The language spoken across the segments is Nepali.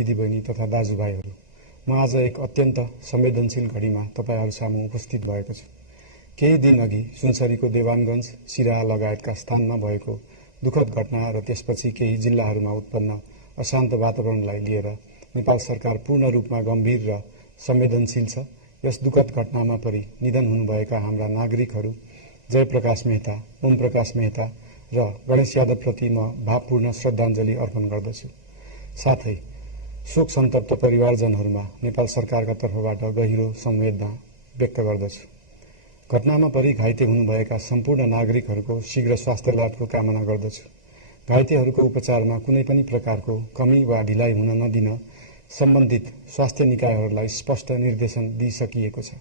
दिदीबहिनी तथा दाजुभाइहरू, म आज एक अत्यन्त संवेदनशील घडीमा तपाईहरू सामु उपस्थित भएको छु। केही दिन अघि सुनसरीको देवानगञ्ज, सिराहा लगायतका स्थानमा भएको दुःखद घटना र त्यसपछि केही जिल्लाहरूमा उत्पन्न अशान्त वातावरणलाई लिएर नेपाल सरकार पूर्ण रूपमा गम्भीर र संवेदनशील छ। यस दुःखद घटनामा परि निधन हुनुभएका हाम्रा नागरिकहरू जयप्रकाश मेहता, ओम प्रकाश मेहता र गणेश यादवप्रति म भावपूर्ण श्रद्धाञ्जली अर्पण गर्दछु। साथै शोक सन्तप्त परिवारजनहरूमा नेपाल सरकारका तर्फबाट गहिरो संवेदना व्यक्त गर्दछु। घटनामा परि घाइते हुनुभएका सम्पूर्ण नागरिकहरूको शीघ्र स्वास्थ्य लाभको कामना गर्दछु। घाइतेहरूको उपचारमा कुनै पनि प्रकारको कमी वा ढिलाइ हुन नदिन सम्बन्धित स्वास्थ्य निकायहरूलाई स्पष्ट निर्देशन दिइसकिएको छ।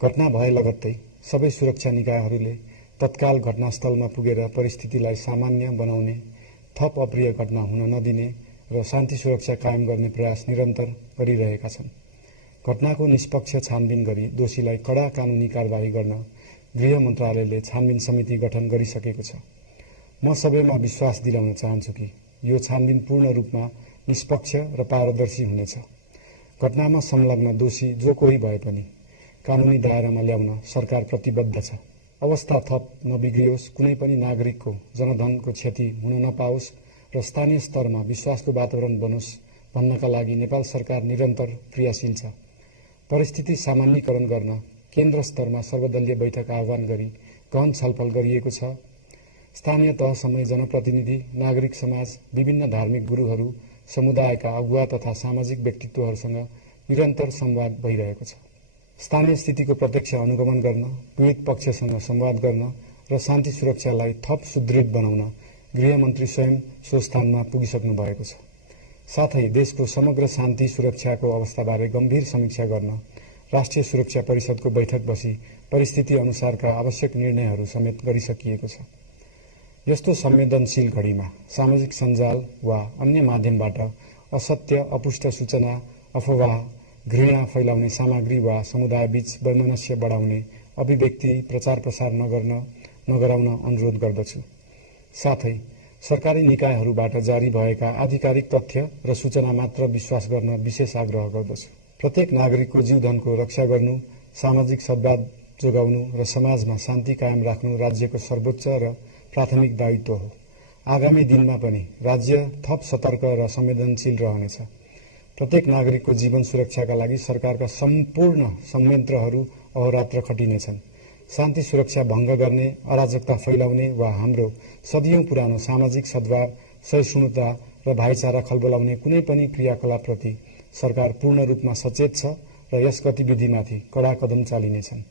घटना भए लगत्तै सबै सुरक्षा निकायहरूले तत्काल घटनास्थलमा पुगेर परिस्थितिलाई सामान्य बनाउने, थप अप्रिय घटना हुन नदिने र शान्ति सुरक्षा कायम गर्ने प्रयास निरन्तर गरिरहेका छन्। घटनाको निष्पक्ष छानबिन गरी दोषीलाई कडा कानूनी कारबाही गर्न गृह मन्त्रालयले छानबिन समिति गठन गरिसकेको छ। म सबैमा विश्वास दिलाउन चाहन्छु कि यो छानबिन पूर्ण रूपमा निष्पक्ष र पारदर्शी हुनेछ। घटनामा संलग्न दोषी जो कोही भए पनि कानूनी दायरामा ल्याउन सरकार प्रतिबद्ध छ। अवस्था थप नबिग्रियोस्, कुनै पनि नागरिकको जनधनको क्षति हुन नपाओस् र स्थानीय स्तरमा विश्वासको वातावरण बनोस् भन्नका लागि नेपाल सरकार निरन्तर क्रियाशील छ। परिस्थिति सामान्यीकरण गर्न केन्द्र स्तरमा सर्वदलीय बैठक आह्वान गरी गहन छलफल गरिएको छ। स्थानीय तहसम्मै जनप्रतिनिधि, नागरिक समाज, विभिन्न धार्मिक गुरुहरू, समुदायका अगुवा तथा सामाजिक व्यक्तित्वहरूसँग निरन्तर संवाद भइरहेको छ। स्थानीय स्थितिको प्रत्यक्ष अनुगमन गर्न, पीडित पक्षसँग संवाद गर्न र शान्ति सुरक्षालाई थप सुदृढ बनाउन गृहमन्त्री स्वयं सो स्थानमा पुगिसक्नु भएको छ। साथै देशको समग्र शान्ति सुरक्षाको अवस्थाबारे गम्भीर समीक्षा गर्न राष्ट्रिय सुरक्षा परिषदको बैठक बसी परिस्थिति अनुसारका आवश्यक निर्णयहरू समेत गरिसकिएको छ। यस्तो संवेदनशील घडीमा सामाजिक सञ्जाल वा अन्य माध्यमबाट असत्य, अपुष्ट सूचना, अफवाह, घृणा फैलाउने सामग्री वा समुदायबीच वैमनस्य बढाउने अभिव्यक्ति प्रचार प्रसार नगराउन अनुरोध गर्दछु। साथै सरकारी निकायहरूबाट जारी भएका आधिकारिक तथ्य र सूचना मात्र विश्वास गर्न विशेष आग्रह गर्दछु। प्रत्येक नागरिकको जीवधनको रक्षा गर्नु, सामाजिक सद्भाव जोगाउनु र समाजमा शान्ति कायम राख्नु राज्यको सर्वोच्च र प्राथमिक दायित्व हो। आगामी दिनमा पनि राज्य थप सतर्क र संवेदनशील रहनेछ। प्रत्येक नागरिकको जीवन सुरक्षाका लागि सरकारका सम्पूर्ण संयन्त्रहरू अहोरात्र खटिनेछन्। शान्ति सुरक्षा भङ्ग गर्ने, अराजकता फैलाउने वा हाम्रो सदियौं पुरानो सामाजिक सद्भाव, सहिष्णुता र भाइचारा खलबलाउने कुनै पनि क्रियाकलापप्रति सरकार पूर्ण रूपमा सचेत छ र यस गतिविधिमाथि कडा कदम चालिनेछन्।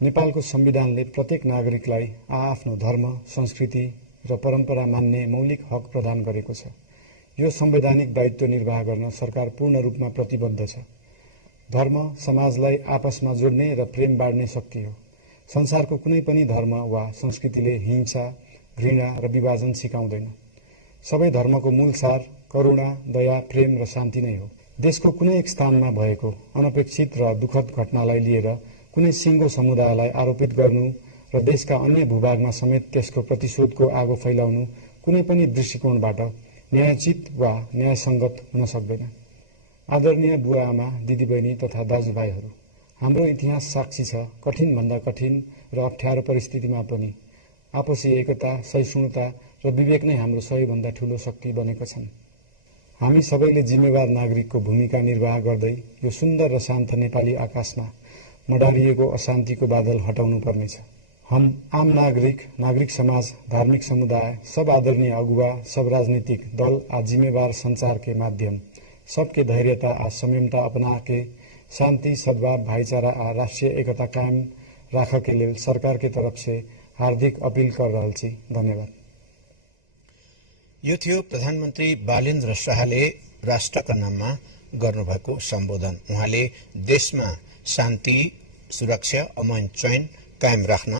नेपालको संविधानले प्रत्येक नागरिकलाई आआफ्नो धर्म, संस्कृति र परम्परा मान्ने मौलिक हक प्रदान गरेको छ। यो संवैधानिक दायित्व निर्वाह गर्न सरकार पूर्ण रूपमा प्रतिबद्ध छ। धर्म समाजलाई आपसमा जोड्ने र प्रेम बाँड्ने शक्ति हो। संसारको कुनै पनि धर्म वा संस्कृतिले हिंसा, घृणा र विभाजन सिकाउँदैन। सबै धर्मको मूल सार करुणा, दया, प्रेम र शान्ति नै हो। देशको कुनै एक स्थानमा भएको अनपेक्षित र दुःखद घटनालाई लिएर कुनै सिङ्गो समुदायलाई आरोपित गर्नु र देशका अन्य भूभागमा समेत त्यसको प्रतिशोधको आगो फैलाउनु कुनै पनि दृष्टिकोणबाट न्यायोचित वा न्यायसङ्गत हुन सक्दैन। आदरणीय बुवा आमा, दिदीबहिनी तथा दाजुभाइहरू, हाम्रो इतिहास साक्षी छ कठिनभन्दा कठिन र अप्ठ्यारो परिस्थितिमा पनि आपसी एकता, सहिष्णुता र विवेक नै हाम्रो सबैभन्दा ठूलो शक्ति बनेका छन्। हामी सबैले जिम्मेवार नागरिकको भूमिका निर्वाह गर्दै यो सुन्दर र शान्त नेपाली आकाशमा मडारिएको अशान्तिको बादल हटाउनु पर्नेछ। हम आम नागरिक समाज, धार्मिक समुदाय, सब आदरणीय अगुवा, सब राजनीतिक दल आ जिम्मेवार संचार के माध्यम सबके धैर्यता आ संयमता अपना के शान्ति, सद्भाव, भाईचारा आ राष्ट्रिय एकता कायम राख के लेल सरकार के तरफ से हार्दिक अपील कर रहल छी। धन्यवाद। यो थियो प्रधानमन्त्री बालेन्द्र शाहले राष्ट्रका नाममा गर्नुभएको सम्बोधन। उहाँले देशमा शान्ति, सुरक्षा, अमन चैन कायम राख्न